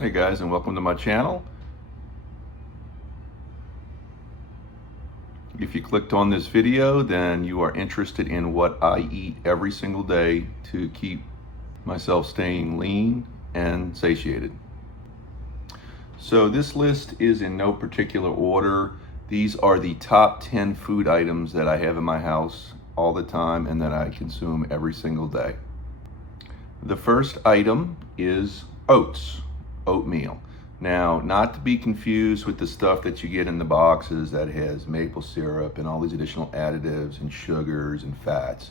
Hey guys, and welcome to my channel. If you clicked on this video, then you are interested in what I eat every single day to keep myself staying lean and satiated. So this list is in no particular order. These are the top 10 food items that I have in my house all the time and that I consume every single day. The first item is oats, oatmeal. Now, not to be confused with the stuff that you get in the boxes that has maple syrup and all these additional additives and sugars and fats.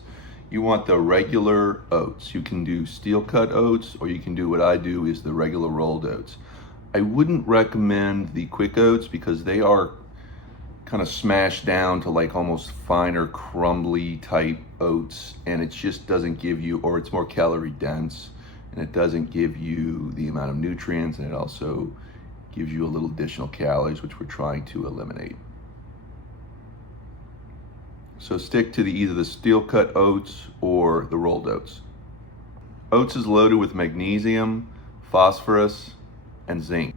You want the regular oats. You can do steel cut oats, or you can do what I do is the regular rolled oats. I wouldn't recommend the quick oats because they are kind of smashed down to like almost finer crumbly type oats, and it just doesn't give you, or it's more calorie dense, and it doesn't give you the amount of nutrients, and it also gives you a little additional calories, which we're trying to eliminate. So stick to either the steel cut oats or the rolled oats. Oats is loaded with magnesium, phosphorus, and zinc.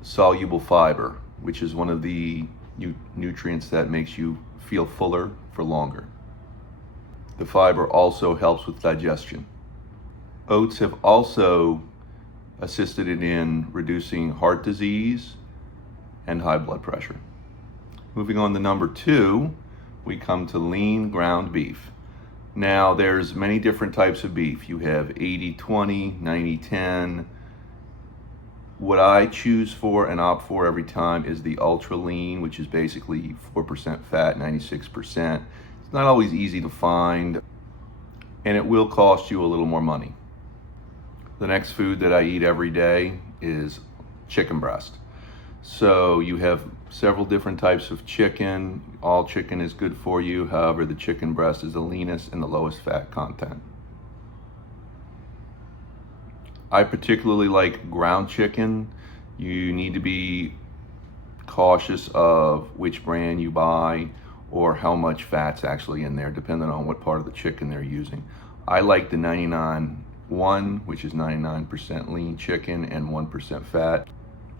Soluble fiber, which is one of the nutrients that makes you feel fuller for longer. The fiber also helps with digestion. Oats have also assisted in reducing heart disease and high blood pressure. Moving on to number 2, we come to lean ground beef. Now there's many different types of beef. You have 80-20, 90-10. What I choose for and opt for every time is the ultra lean, which is basically 4% fat, 96%. It's not always easy to find, and it will cost you a little more money. The next food that I eat every day is chicken breast. So you have several different types of chicken. All chicken is good for you. However, the chicken breast is the leanest and the lowest fat content. I particularly like ground chicken. You need to be cautious of which brand you buy or how much fat's actually in there, depending on what part of the chicken they're using. I like the 99.1, which is 99% lean chicken and 1% fat.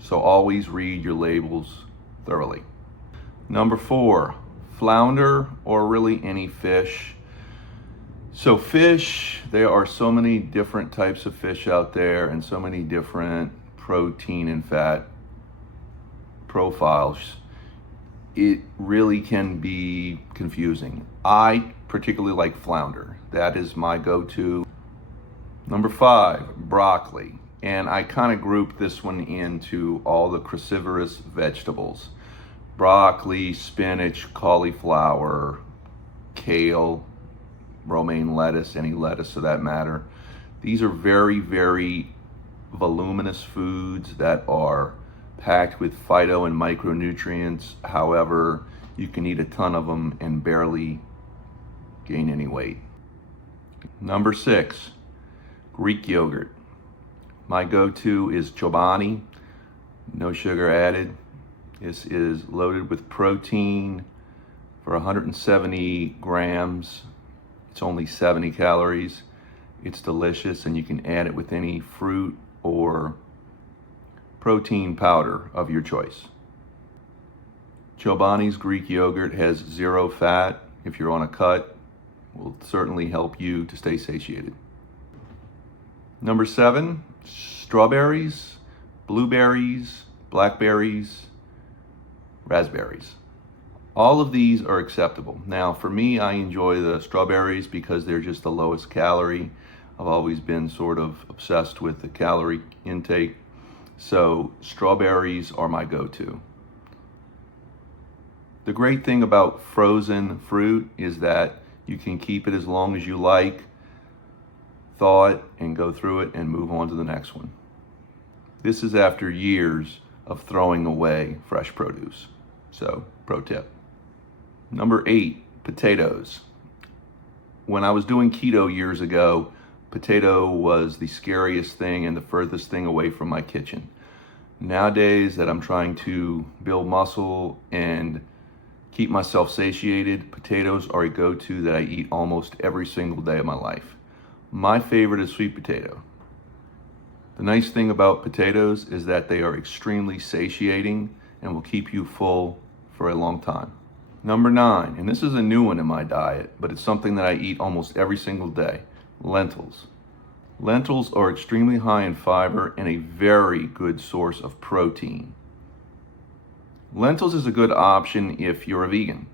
So always read your labels thoroughly. Number 4, flounder, or really any fish. So fish, there are so many different types of fish out there and so many different protein and fat profiles. It really can be confusing. I particularly like flounder. That is my go-to. Number 5, broccoli. And I kind of group this one into all the cruciferous vegetables. Broccoli, spinach, cauliflower, kale, romaine lettuce, any lettuce for that matter. These are very, very voluminous foods that are packed with phyto and micronutrients. However, you can eat a ton of them and barely gain any weight. Number 6, Greek yogurt. My go-to is Chobani, no sugar added. This is loaded with protein. For 170 grams, it's only 70 calories. It's delicious, and you can add it with any fruit or protein powder of your choice. Chobani's Greek yogurt has 0 fat. If you're on a cut, it will certainly help you to stay satiated. Number 7, strawberries, blueberries, blackberries, raspberries. All of these are acceptable. Now, for me, I enjoy the strawberries because they're just the lowest calorie. I've always been sort of obsessed with the calorie intake. So strawberries are my go-to. The great thing about frozen fruit is that you can keep it as long as you like, thaw it, and go through it and move on to the next one. This is after years of throwing away fresh produce. So, pro tip. Number 8, potatoes. When I was doing keto years ago, potato was the scariest thing and the furthest thing away from my kitchen. Nowadays that I'm trying to build muscle and keep myself satiated, potatoes are a go-to that I eat almost every single day of my life. My favorite is sweet potato. The nice thing about potatoes is that they are extremely satiating and will keep you full for a long time. Number 9, and this is a new one in my diet, but it's something that I eat almost every single day, lentils. Lentils are extremely high in fiber and a very good source of protein. Lentils is a good option if you're a vegan.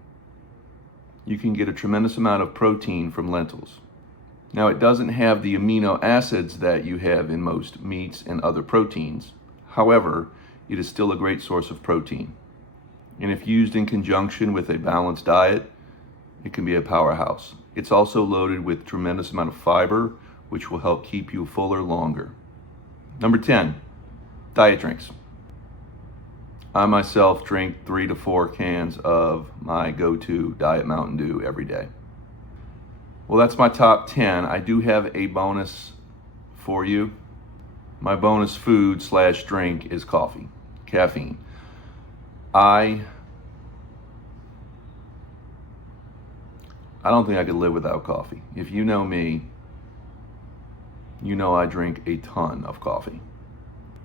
You can get a tremendous amount of protein from lentils. Now, it doesn't have the amino acids that you have in most meats and other proteins. However, it is still a great source of protein. And if used in conjunction with a balanced diet, it can be a powerhouse. It's also loaded with tremendous amount of fiber, which will help keep you fuller longer. Number 10, diet drinks. I myself drink 3 to 4 cans of my go-to Diet Mountain Dew every day. Well, that's my top 10. I do have a bonus for you. My bonus food / drink is coffee, caffeine. I don't think I could live without coffee. If you know me, you know I drink a ton of coffee.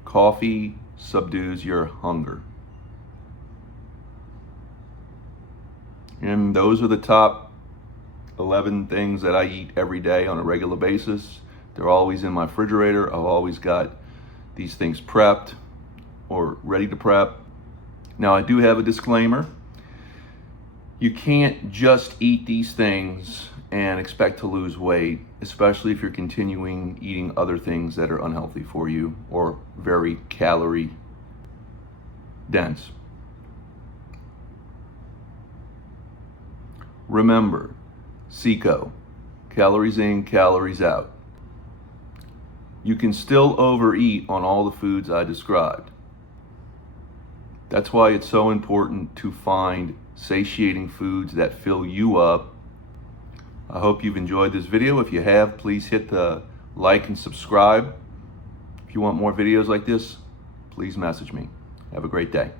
Coffee subdues your hunger. And those are the top 11 things that I eat every day on a regular basis. They're always in my refrigerator. I've always got these things prepped or ready to prep. Now, I do have a disclaimer. You can't just eat these things and expect to lose weight, especially if you're continuing eating other things that are unhealthy for you or very calorie dense. Remember, CICO, calories in, calories out. You can still overeat on all the foods I described. That's why it's so important to find satiating foods that fill you up. I hope you've enjoyed this video. If you have, please hit the like and subscribe. If you want more videos like this, please message me. Have a great day.